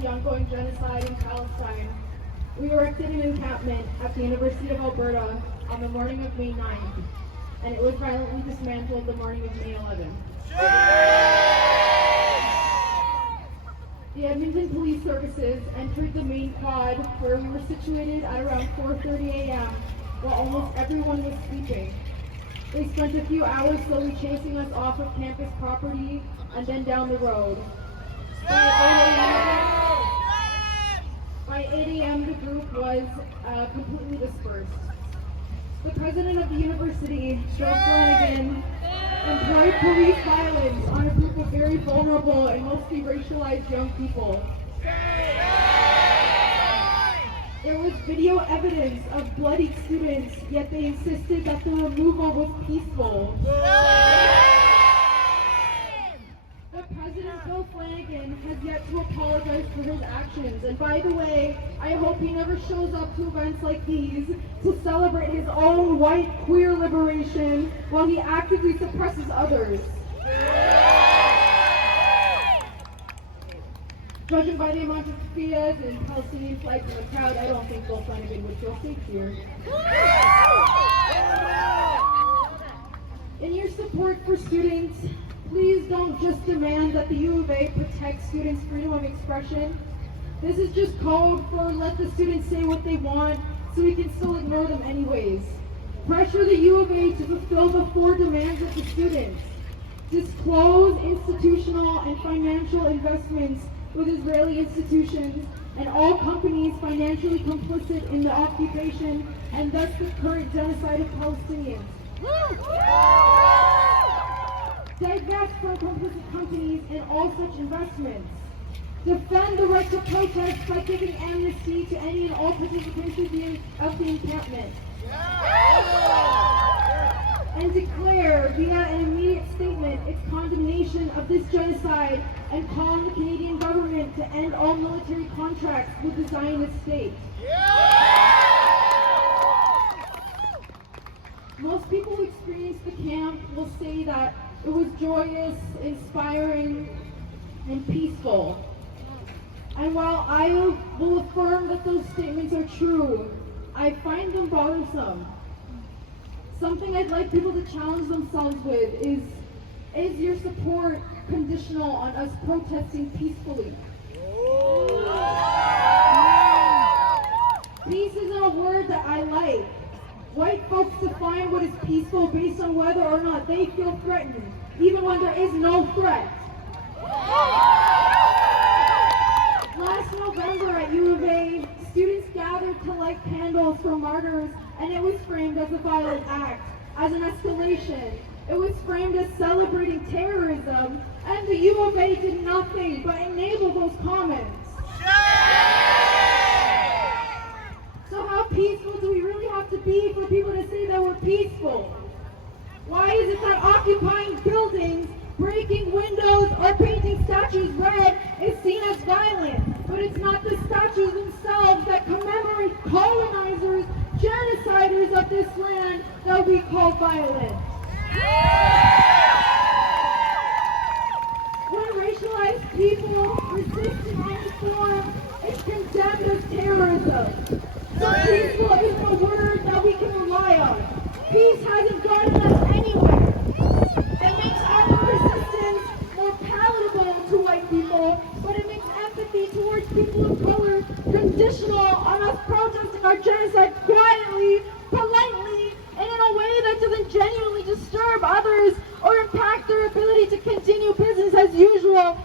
the ongoing genocide in Palestine, we erected an encampment at the University of Alberta on the morning of May 9th, and it was violently dismantled the morning of May 11th. The Edmonton Police Services entered the main quad where we were situated at around 4:30 a.m. while almost everyone was sleeping. They spent a few hours slowly chasing us off of campus property and then down the road. By 8 a.m. the group was completely dispersed. The president of the university, Joe Flanagan, employed police violence on a group of very vulnerable and mostly racialized young people. There was video evidence of bloodied students, yet they insisted that the removal was peaceful. But President Bill Flanagan has yet to apologize for his actions. And by the way, I hope he never shows up to events like these to celebrate his own white queer liberation while he actively suppresses others. Judging by the amount of Fias and Palestinian flags in the crowd, I don't think Bill Flanagan would feel safe here. In your support for students, please don't just demand that the U of A protect students' freedom of expression. This is just code for let the students say what they want so we can still ignore them anyways. Pressure the U of A to fulfill the 4 demands of the students. Disclose institutional and financial investments with Israeli institutions and all companies financially complicit in the occupation and thus the current genocide of Palestinians. Divest from complicit companies and all such investments. Defend the right to protest by giving amnesty to any and all participants of the encampment. And declare via an immediate statement its condemnation of this genocide and call on the Canadian government to end all military contracts with the Zionist state. Most people who experienced the camp will say that it was joyous, inspiring, and peaceful. And while I will affirm that those statements are true, I find them bothersome. Something I'd like people to challenge themselves with is your support conditional on us protesting peacefully? Peace isn't a word that I like. White folks define what is peaceful based on whether or not they feel threatened, even when there is no threat. Last November at U of A, students gathered to light candles for martyrs, and it was framed as a violent act, as an escalation. It was framed as celebrating terrorism, and the U of A did nothing but enable those comments. So how peaceful do we really have to be for people to say that we're peaceful? Why is it that occupying buildings, breaking windows, or painting statues red is seen as violent, but it's not the statues themselves that commemorate colonizers, genociders of this land that we call violent? When racialized people resist in any form, it's condemned as terrorism. So peaceful isn't a word that we can rely on. Peace hasn't gotten us anywhere. It makes our resistance more palatable to white people, but it makes empathy towards people of color conditional on us protesting our genocide quietly, politely, and in a way that doesn't genuinely disturb others or impact their ability to continue business as usual